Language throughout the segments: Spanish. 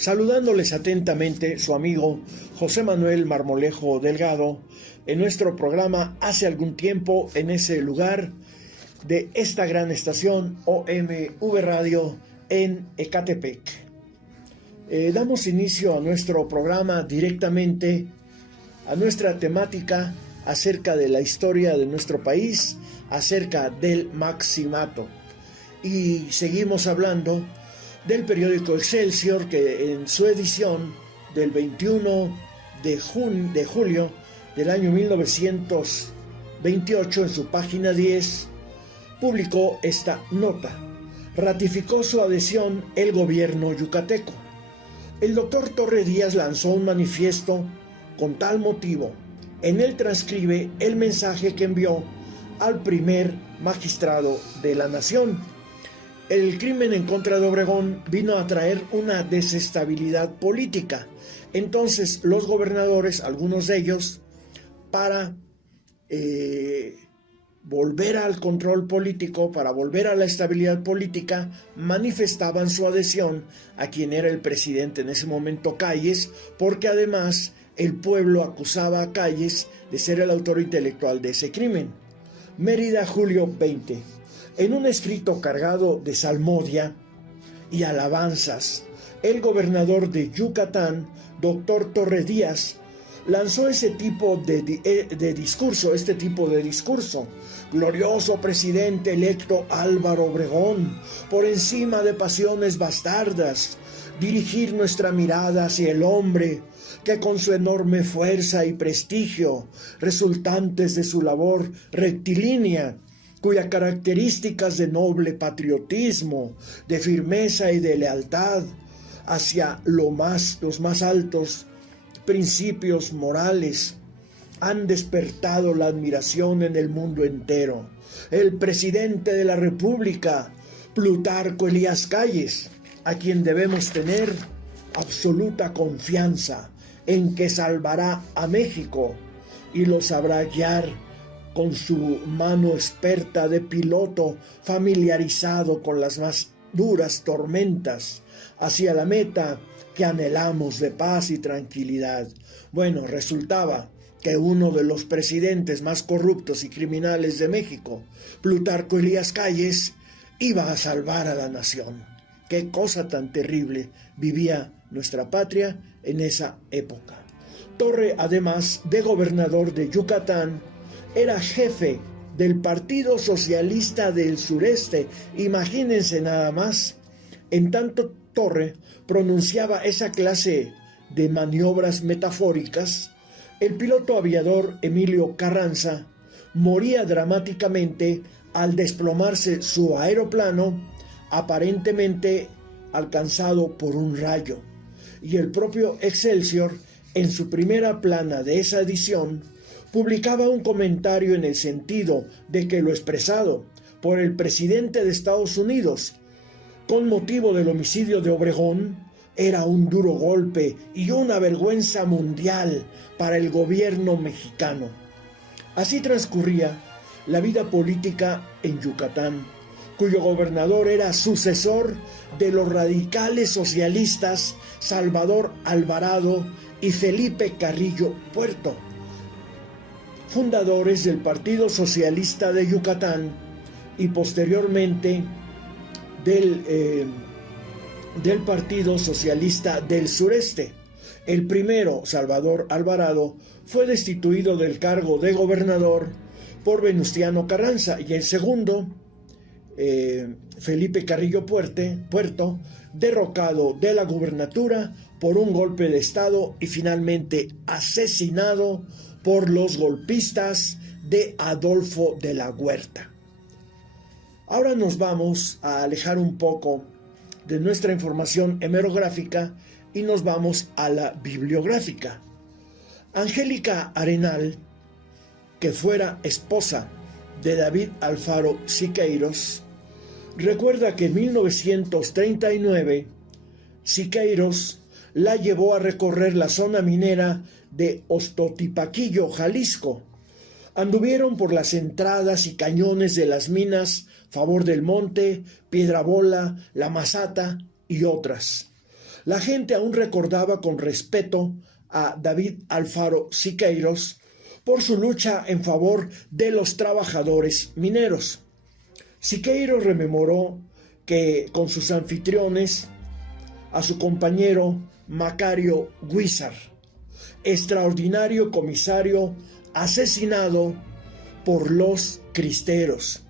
Saludándoles atentamente su amigo José Manuel Marmolejo Delgado en nuestro programa Hace algún tiempo en ese lugar de esta gran estación OMV Radio en Ecatepec. Damos inicio a nuestro programa directamente a nuestra temática acerca de la historia de nuestro país, acerca del Maximato. Y seguimos hablando del periódico Excelsior, que en su edición del 21 de julio del año 1928, en su página 10, publicó esta nota. Ratificó su adhesión el gobierno yucateco. El doctor Torre Díaz lanzó un manifiesto con tal motivo. En él transcribe el mensaje que envió al primer magistrado de la nación. El crimen en contra de Obregón vino a traer una desestabilidad política. Entonces los gobernadores, algunos de ellos, para volver al control político, para volver a la estabilidad política, manifestaban su adhesión a quien era el presidente en ese momento, Calles, porque además el pueblo acusaba a Calles de ser el autor intelectual de ese crimen. Mérida, julio 20. En un escrito cargado de salmodia y alabanzas, el gobernador de Yucatán, doctor Torre Díaz, lanzó este tipo de discurso. Glorioso presidente electo Álvaro Obregón, por encima de pasiones bastardas, dirigir nuestra mirada hacia el hombre que con su enorme fuerza y prestigio, resultantes de su labor rectilínea, cuyas características de noble patriotismo, de firmeza y de lealtad hacia los más altos principios morales, han despertado la admiración en el mundo entero. El presidente de la República, Plutarco Elías Calles, a quien debemos tener absoluta confianza en que salvará a México y lo sabrá guiar con su mano experta de piloto familiarizado con las más duras tormentas hacia la meta que anhelamos de paz y tranquilidad. Bueno, resultaba que uno de los presidentes más corruptos y criminales de México, Plutarco Elías Calles, iba a salvar a la nación. Qué cosa tan terrible vivía nuestra patria en esa época. Torre, además de gobernador de Yucatán, era jefe del Partido Socialista del Sureste. Imagínense nada más. En tanto Torre pronunciaba esa clase de maniobras metafóricas, el piloto aviador Emilio Carranza moría dramáticamente al desplomarse su aeroplano, aparentemente alcanzado por un rayo. Y el propio Excelsior, en su primera plana de esa edición, publicaba un comentario en el sentido de que lo expresado por el presidente de Estados Unidos con motivo del homicidio de Obregón era un duro golpe y una vergüenza mundial para el gobierno mexicano. Así transcurría la vida política en Yucatán, cuyo gobernador era sucesor de los radicales socialistas Salvador Alvarado y Felipe Carrillo Puerto, fundadores del Partido Socialista de Yucatán y posteriormente del Partido Socialista del Sureste. El primero, Salvador Alvarado, fue destituido del cargo de gobernador por Venustiano Carranza, y el segundo, Felipe Carrillo Puerto, derrocado de la gubernatura por un golpe de estado y finalmente asesinado por los golpistas de Adolfo de la Huerta. Ahora nos vamos a alejar un poco de nuestra información hemerográfica y nos vamos a la bibliográfica. Angélica Arenal, que fuera esposa de David Alfaro Siqueiros, recuerda que en 1939 Siqueiros la llevó a recorrer la zona minera de Ostotipaquillo, Jalisco. Anduvieron por las entradas y cañones de las minas Favor del Monte, Piedrabola, La Masata y otras. La gente aún recordaba con respeto a David Alfaro Siqueiros por su lucha en favor de los trabajadores mineros. Siqueiros rememoró que con sus anfitriones a su compañero Macario Huízar, extraordinario comisario asesinado por los cristeros,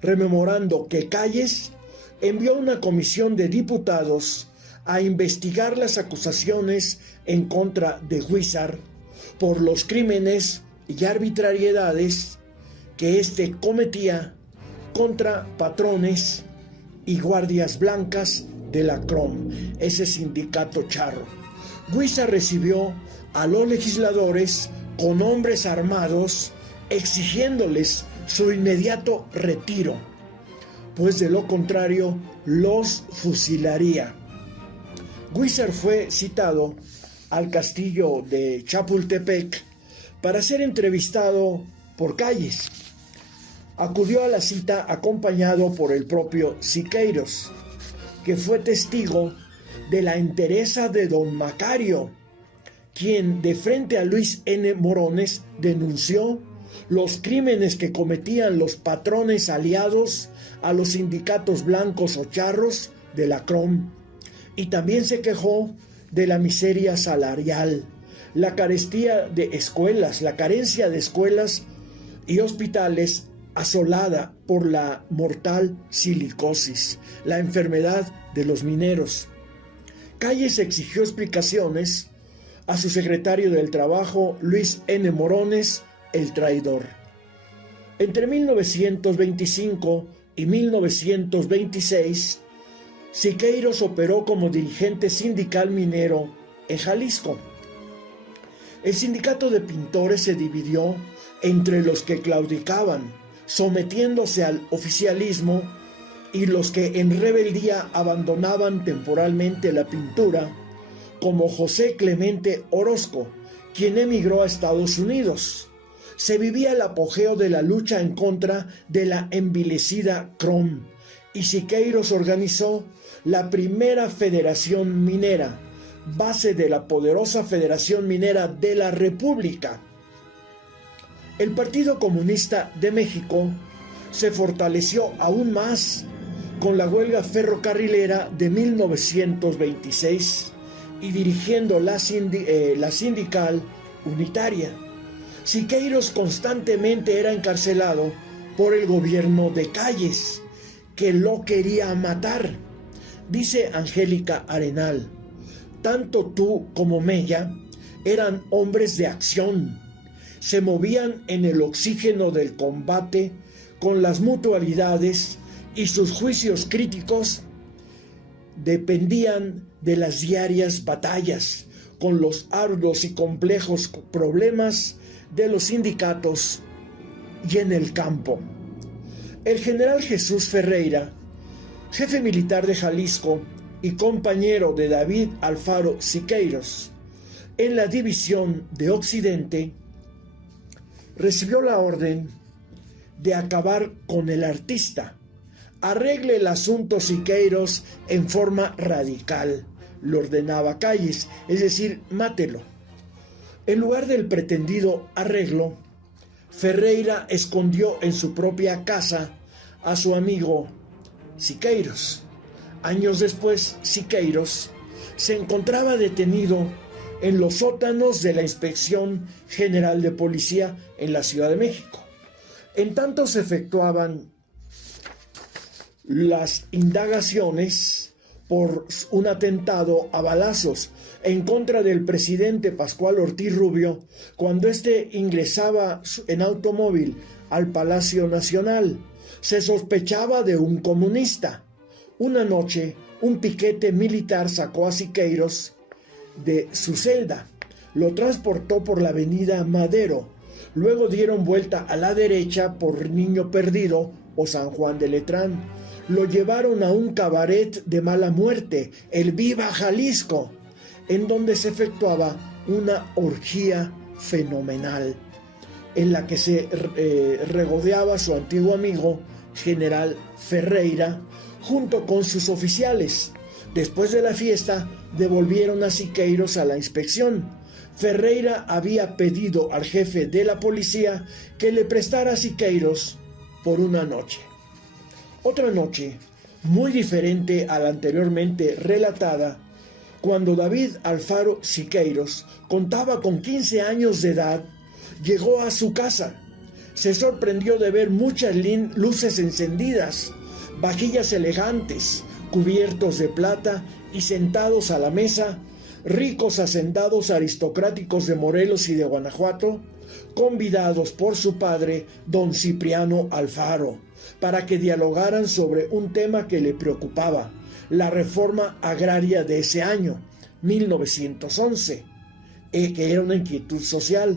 rememorando que Calles envió una comisión de diputados a investigar las acusaciones en contra de Huízar por los crímenes y arbitrariedades que éste cometía contra patrones y guardias blancas de la CROM, ese sindicato charro. Huízar recibió a los legisladores con hombres armados exigiéndoles su inmediato retiro, pues de lo contrario los fusilaría. Huízar fue citado al castillo de Chapultepec para ser entrevistado por Calles. Acudió a la cita acompañado por el propio Siqueiros, que fue testigo de la entereza de don Macario, quien de frente a Luis N. Morones denunció los crímenes que cometían los patrones aliados a los sindicatos blancos o charros de la CROM, y también se quejó de la miseria salarial, la carencia de escuelas y hospitales asolada por la mortal silicosis, la enfermedad de los mineros. Calles exigió explicaciones a su secretario del Trabajo, Luis N. Morones, el traidor. Entre 1925 y 1926, Siqueiros operó como dirigente sindical minero en Jalisco. El sindicato de pintores se dividió entre los que claudicaban, sometiéndose al oficialismo, y los que en rebeldía abandonaban temporalmente la pintura, como José Clemente Orozco, quien emigró a Estados Unidos. Se vivía el apogeo de la lucha en contra de la envilecida CROM, y Siqueiros organizó la primera federación minera, base de la poderosa Federación Minera de la República. El Partido Comunista de México se fortaleció aún más con la huelga ferrocarrilera de 1926 y dirigiendo la sindical unitaria. Siqueiros constantemente era encarcelado por el gobierno de Calles, que lo quería matar. Dice Angélica Arenal: tanto tú como Mella eran hombres de acción, se movían en el oxígeno del combate con las mutualidades, y sus juicios críticos dependían de las diarias batallas con los arduos y complejos problemas de los sindicatos y en el campo. El general Jesús Ferreira, jefe militar de Jalisco y compañero de David Alfaro Siqueiros en la División de Occidente, recibió la orden de acabar con el artista. Arregle el asunto, Siqueiros, en forma radical, le ordenaba Calles, es decir, mátelo. En lugar del pretendido arreglo, Ferreira escondió en su propia casa a su amigo Siqueiros. Años después, Siqueiros se encontraba detenido en los sótanos de la Inspección General de Policía en la Ciudad de México. En tanto se efectuaban las indagaciones por un atentado a balazos en contra del presidente Pascual Ortiz Rubio, cuando éste ingresaba en automóvil al Palacio Nacional. Se sospechaba de un comunista. Una noche, un piquete militar sacó a Siqueiros de su celda, lo transportó por la avenida Madero, luego dieron vuelta a la derecha por Niño Perdido o San Juan de Letrán, lo llevaron a un cabaret de mala muerte, el Viva Jalisco, en donde se efectuaba una orgía fenomenal, en la que se regodeaba su antiguo amigo, general Ferreira, junto con sus oficiales. Después de la fiesta, devolvieron a Siqueiros a la inspección. Ferreira había pedido al jefe de la policía que le prestara a Siqueiros por una noche. Otra noche, muy diferente a la anteriormente relatada, cuando David Alfaro Siqueiros contaba con 15 años de edad, llegó a su casa. Se sorprendió de ver muchas luces encendidas, vajillas elegantes, cubiertos de plata y sentados a la mesa, ricos hacendados aristocráticos de Morelos y de Guanajuato, convidados por su padre, don Cipriano Alfaro, para que dialogaran sobre un tema que le preocupaba, la reforma agraria de ese año, 1911, que era una inquietud social.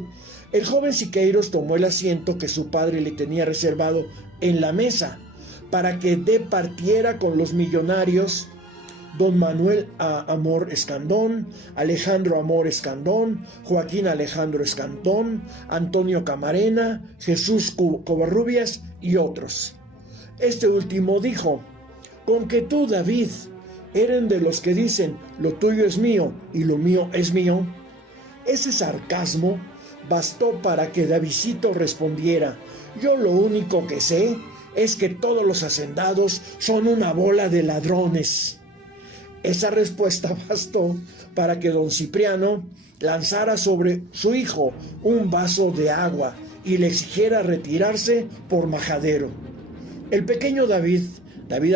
El joven Siqueiros tomó el asiento que su padre le tenía reservado en la mesa, para que departiera con los millonarios don Manuel Amor Escandón, Alejandro Amor Escandón, Joaquín Alejandro Escandón, Antonio Camarena, Jesús Covarrubias y otros. Este último dijo: con que tú, David, eres de los que dicen lo tuyo es mío y lo mío es mío. Ese sarcasmo bastó para que Davidcito respondiera: yo lo único que sé es que todos los hacendados son una bola de ladrones. Esa respuesta bastó para que don Cipriano lanzara sobre su hijo un vaso de agua y le exigiera retirarse por majadero. El pequeño David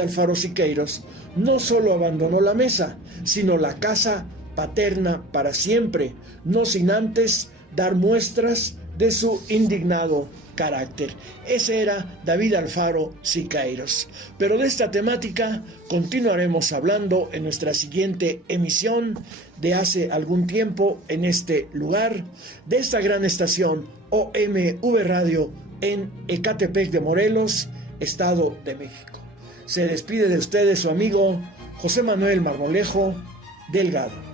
Alfaro Siqueiros, no solo abandonó la mesa, sino la casa paterna para siempre, no sin antes dar muestras de su indignado carácter. Ese era David Alfaro Siqueiros. Pero de esta temática continuaremos hablando en nuestra siguiente emisión de hace algún tiempo en este lugar, de esta gran estación OMV Radio en Ecatepec de Morelos, Estado de México. Se despide de ustedes su amigo José Manuel Marmolejo Delgado.